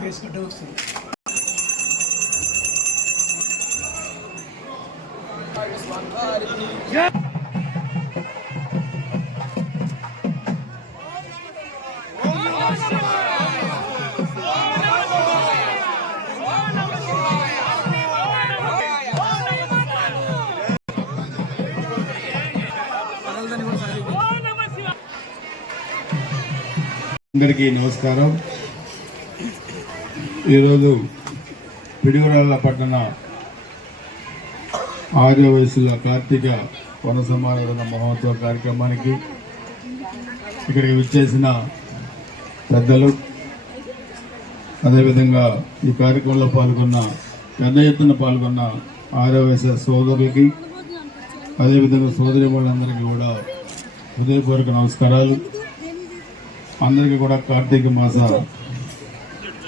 Face cut వస్తుంది Yeah! అందరికీ నమస్కారం. ఈరోజు పిడిగురాళ్ళ పట్టణ ఆర్య వయసుల కార్తీక వన మహోత్సవ కార్యక్రమానికి ఇక్కడికి విచ్చేసిన పెద్దలు అదేవిధంగా ఈ కార్యక్రమంలో పాల్గొన్న పెద్ద ఎత్తున పాల్గొన్న ఆర్య సోదరులకి అదేవిధంగా సోదరి వాళ్ళందరికీ కూడా హృదయపూర్వక నమస్కారాలు. అందరికీ కూడా కార్తీక మాస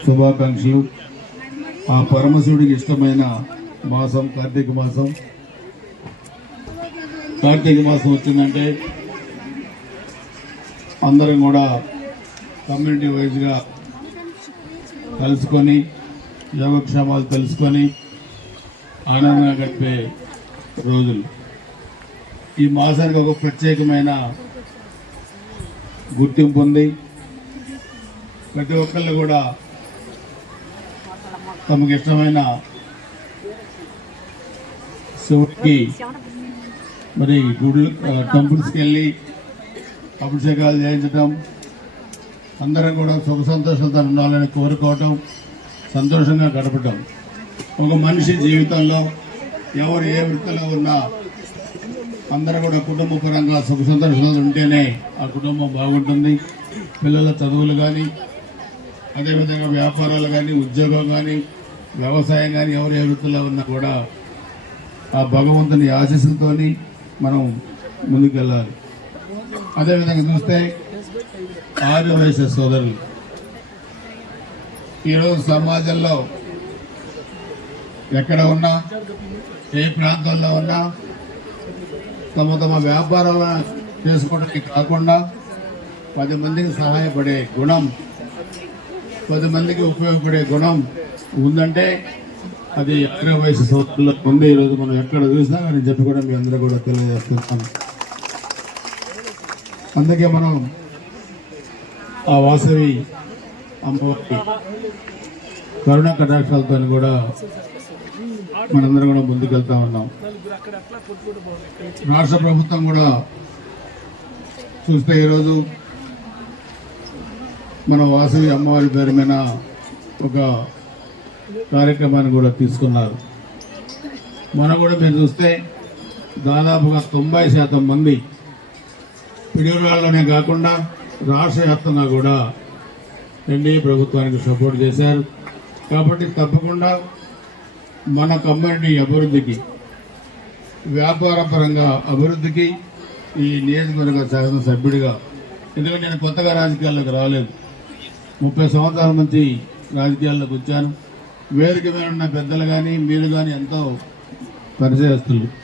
శుభాకాంక్షలు. ఆ పరమశివుడికి ఇష్టమైన మాసం కార్తీక మాసం. కార్తీక మాసం వచ్చిందంటే అందరం కూడా కమ్యూనిటీ వైజ్గా కలుసుకొని యోగక్షేమాలు తెలుసుకొని ఆనందంగా గడిపే రోజులు. ఈ మాసానికి ఒక ప్రత్యేకమైన గుర్తింపు ఉంది. ప్రతి ఒక్కళ్ళు కూడా తమకు ఇష్టమైన శివుడికి మరి గుళ్ళు టెంపుల్స్కి వెళ్ళి అభిషేకాలు చేయించడం అందరం కూడా సుఖ సంతోషాలతో ఉండాలని కోరుకోవటం సంతోషంగా గడపటం. ఒక మనిషి జీవితంలో ఎవరు ఏ వృత్తిలో ఉన్నా అందరూ కూడా కుటుంబ పరంగా సుఖ సంతోషాలు ఉంటేనే ఆ కుటుంబం బాగుంటుంది. పిల్లల చదువులు కానీ అదేవిధంగా వ్యాపారాలు కానీ ఉద్యోగం కానీ వ్యవసాయం కానీ ఎవరు ఏ వృత్తిలో ఉన్నా కూడా ఆ భగవంతుని ఆశీస్సులతో మనం ముందుకెళ్ళాలి. అదేవిధంగా చూస్తే ఆర్య వయసు సోదరులు. ఈరోజు సమాజంలో ఎక్కడ ఉన్నా ఏ ప్రాంతంలో ఉన్నా తమ తమ వ్యాపారాలను చేసుకోవడానికి కాకుండా పది మందికి సహాయపడే గుణం పది మందికి ఉపయోగపడే గుణం ఉందంటే అది అగ్ర వయసు సోదరుల్లో ఉంది ఈరోజు మనం ఎక్కడ చూసినా అని చెప్పి కూడా మీ అందరూ కూడా తెలియజేస్తున్నాం. అందుకే మనం ఆ వాసవి అమ్మవారి కరుణ కటాక్షాలతో కూడా మనందరం కూడా ముందుకెళ్తా ఉన్నాం. రాష్ట్ర ప్రభుత్వం కూడా చూస్తే ఈరోజు మన వాసవి అమ్మవారి పేరు మీద ఒక కార్యక్రమాన్ని కూడా తీసుకున్నారు. మనం కూడా మీరు చూస్తే దాదాపుగా తొంభై శాతం మంది పిడిగురాల్లోనే కాకుండా రాష్ట్ర వ్యాప్తంగా కూడా ఎన్డీఏ ప్రభుత్వానికి సపోర్ట్ చేశారు. కాబట్టి తప్పకుండా మన కమ్యూనిటీ అభివృద్ధికి వ్యాపార పరంగా అభివృద్ధికి ఈ నియోజకవర్గ శాసనసభ్యుడిగా ఎందుకంటే నేను కొత్తగా రాజకీయాల్లోకి రాలేదు. ముప్పై సంవత్సరాల నుంచి రాజకీయాల్లోకి వచ్చాను. వేదిక మీద ఉన్న పెద్దలు కానీ మీరు కానీ ఎంతో పరిచయస్తులు.